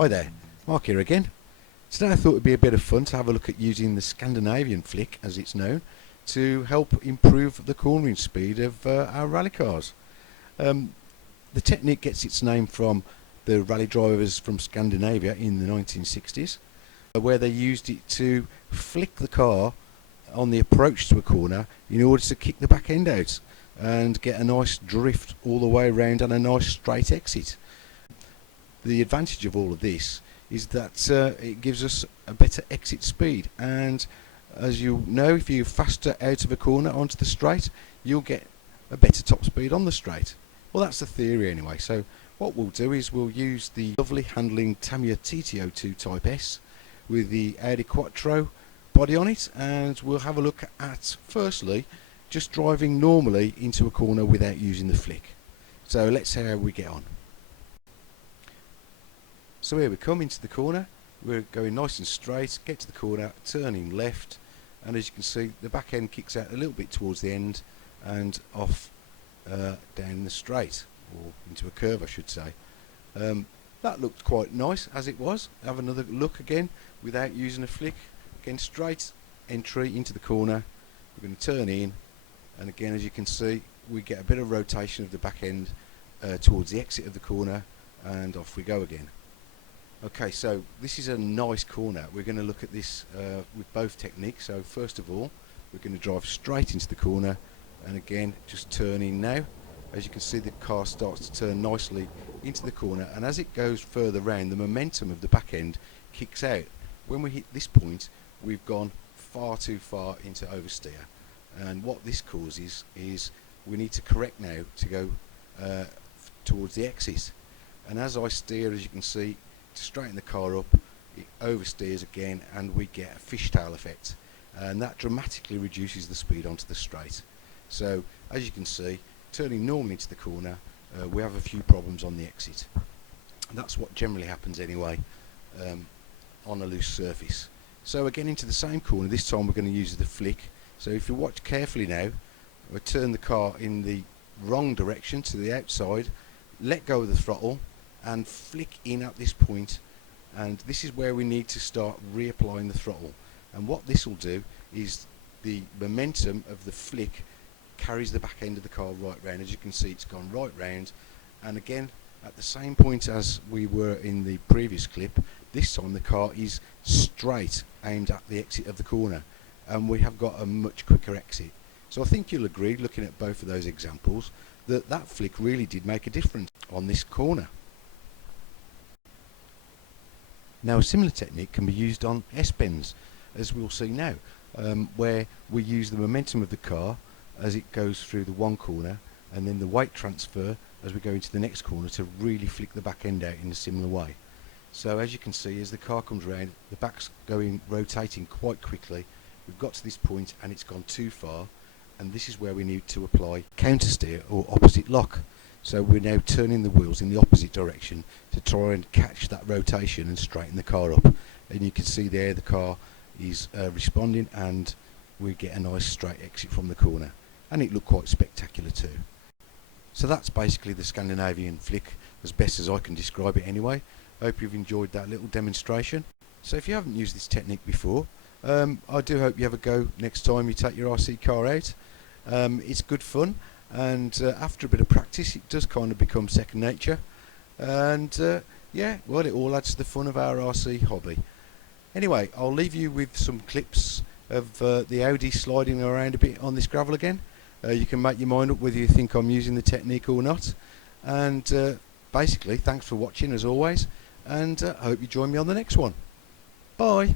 Hi there, Mark here again. Today I thought it would be a bit of fun to have a look at using the Scandinavian Flick, as it's known, to help improve the cornering speed of our rally cars. The technique gets its name from the rally drivers from Scandinavia in the 1960s, where they used it to flick the car on the approach to a corner in order to kick the back end out and get a nice drift all the way around and a nice straight exit. The advantage of all of this is that it gives us a better exit speed, and as you know, if you're faster out of a corner onto the straight, you'll get a better top speed on the straight. Well, that's the theory anyway. So what we'll do is we'll use the lovely handling Tamiya TT-02 Type-S with the Audi Quattro body on it, and we'll have a look at firstly just driving normally into a corner without using the flick. So let's see how we get on. So here we come into the corner, we're going nice and straight, get to the corner, turning left, and as you can see the back end kicks out a little bit towards the end and off down the straight, or into a curve I should say. That looked quite nice as it was. Have another look again without using a flick. Again, straight entry into the corner, we're going to turn in, and again as you can see we get a bit of rotation of the back end towards the exit of the corner, and off we go again. Okay, so this is a nice corner. We're going to look at this with both techniques. So first of all, we're going to drive straight into the corner, and again just turn in now. As you can see, the car starts to turn nicely into the corner, and as it goes further round, the momentum of the back end kicks out. When we hit this point, we've gone far too far into oversteer, and what this causes is we need to correct now to go towards the exit. And as I steer, as you can see, to straighten the car up, it oversteers again, and we get a fishtail effect, and that dramatically reduces the speed onto the straight. So as you can see, turning normally into the corner, we have a few problems on the exit. And that's what generally happens anyway on a loose surface. So again into the same corner, this time we're going to use the flick. So if you watch carefully now, we'll turn the car in the wrong direction to the outside, let go of the throttle and flick in at this point, and this is where we need to start reapplying the throttle. And what this will do is the momentum of the flick carries the back end of the car right round. As you can see, it's gone right round, and again at the same point as we were in the previous clip, this time the car is straight aimed at the exit of the corner, and we have got a much quicker exit. So I think you'll agree, looking at both of those examples, that that flick really did make a difference on this corner. Now a similar technique can be used on S-bends, as we'll see now, where we use the momentum of the car as it goes through the one corner, and then the weight transfer as we go into the next corner to really flick the back end out in a similar way. So as you can see, as the car comes around, the back's rotating quite quickly. We've got to this point and it's gone too far, and this is where we need to apply countersteer or opposite lock. So we're now turning the wheels in the opposite direction to try and catch that rotation and straighten the car up. And you can see there the car is responding, and we get a nice straight exit from the corner, and it looked quite spectacular too. So that's basically the Scandinavian Flick as best as I can describe it anyway. I hope you've enjoyed that little demonstration. So if you haven't used this technique before, I do hope you have a go next time you take your RC car out. It's good fun, and after a bit of practice it does kind of become second nature, and yeah, well, it all adds to the fun of our RC hobby. Anyway, I'll leave you with some clips of the Audi sliding around a bit on this gravel again. You can make your mind up whether you think I'm using the technique or not, and basically thanks for watching as always, and I hope you join me on the next one. Bye.